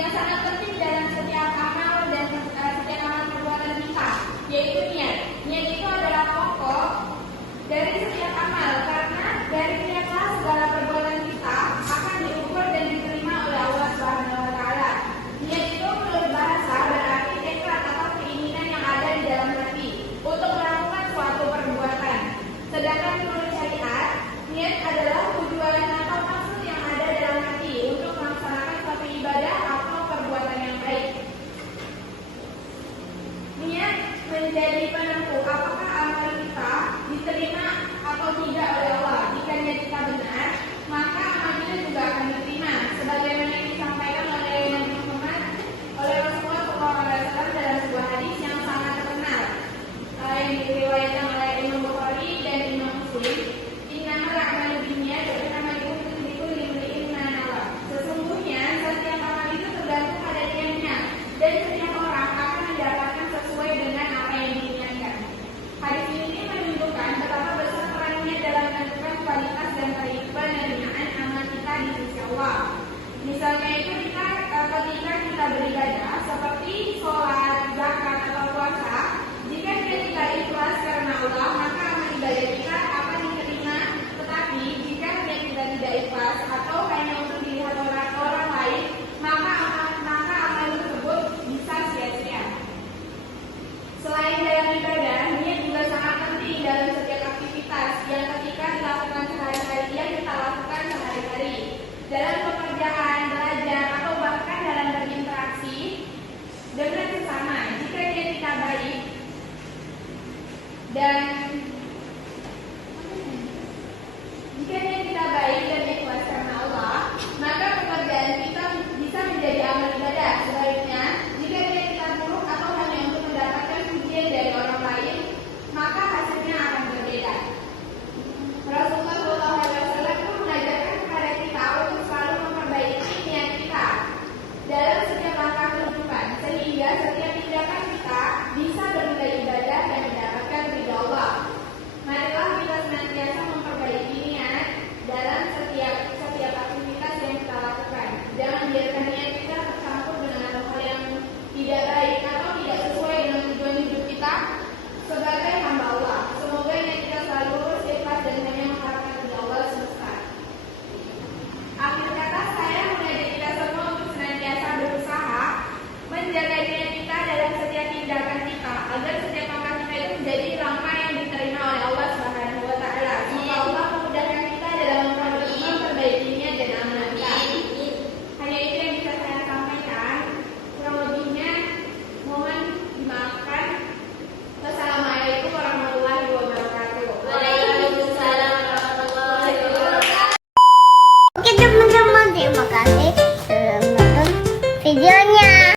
yang sangat penting dalam setiap amal dan setiap amal perbuatan kita, yaitu niat. Niat itu adalah pokok dari setiap amal, karena dari niatlah segala perbuatan kita akan diukur dan diterima oleh Allah Subhanahu wa Ta'ala. Niat itu menurut bahasa berarti tekad atau keinginan yang ada di dalam hati untuk melakukan suatu perbuatan. Sedangkan menurut syariat, niat adalah tujuan atau maksud yang ada dalam hati untuk melaksanakan suatu ibadah atau perbuatan yang baik. Niat menjadi penentu apakah amal kita diterima atau tidak oleh Allah. Jika niat kita benar, maka amal kita juga akan diterima, sebagaimana yang disampaikan oleh Nabi Muhammad oleh Rasulullah SAW dalam sebuah hadis yang sangat terkenal yang diriwayatkan oleh Imam Bukhari dan Imam Muslim. Innamal a'malu binniyat wa innamal likulli imri'in ma nawa. Sesungguhnya setiap amal itu tergantung pada niatnya, dan setiap orang akan mendapatkan sesuai dengan apa yang diniatkan. Hadis ini menunjukkan betapa besar perannya dalam menentukan kualitas dan penerimaan amal kita di sisi Allah. Misalnya itu ketika kita beribadah seperti sholat, zakat atau puasa, jika kita ikhlas karena Allah, maka amal ibadah kita akan diterima. Tetapi jika kita tidak ikhlas atau hanya untuk dilihat orang lain, maka amal tersebut bisa sia-sia. Selain dalam ibadah, niat juga sangat penting dalam setiap aktivitas yang ketika dilakukan sehari-hari, yang kita lakukan sehari-hari. Dalam pekerjaan, belajar, atau bahkan dalam berinteraksi dengan sesama. Jika niat kita baik dan ikhlas karena Allah, maka pekerjaan kita bisa menjadi amal ibadah. Sebaliknya, jika niat kita buruk atau hanya untuk mendapatkan pujian dari orang lain, maka hasilnya akan berbeda. Rasulullah SAW pun mengajarkan kepada kita untuk selalu memperbaiki niat kita dalam setiap langkah kehidupan, sehingga setiap tindakan kita bisa bernilai ibadah dan mendapatkan ridha Allah. Marilah kita senantiasa memperbaiki niat dalam setiap aktivitas yang kita lakukan. Jangan biarkan niat kita tercampur dengan hal yang tidak baik atau tidak sesuai dengan tujuan hidup kita sebagai hamba Allah. Semoga niat kita selalu lurus, ikhlas, dan hanya mengharapkan ridha Allah semesta. Akhir kata, saya mengajak kita semua untuk senantiasa berusaha menjaga niat kita dalam setiap tindakan kita, agar setiap langkah kita itu menjadi langkah yang diterima oleh Allah Subhanahu wa Ta'ala. Semoga Allah memudahkan kita dalam memperbaiki niat dan amal kita. Hanya itu yang bisa saya sampaikan. Kurang lebihnya mohon dimaafkan. Wassalamualaikum warahmatullahi wabarakatuh. Waalaikumsalam warahmatullahi wabarakatuh. Oke teman-teman, terima kasih sudah menonton videonya.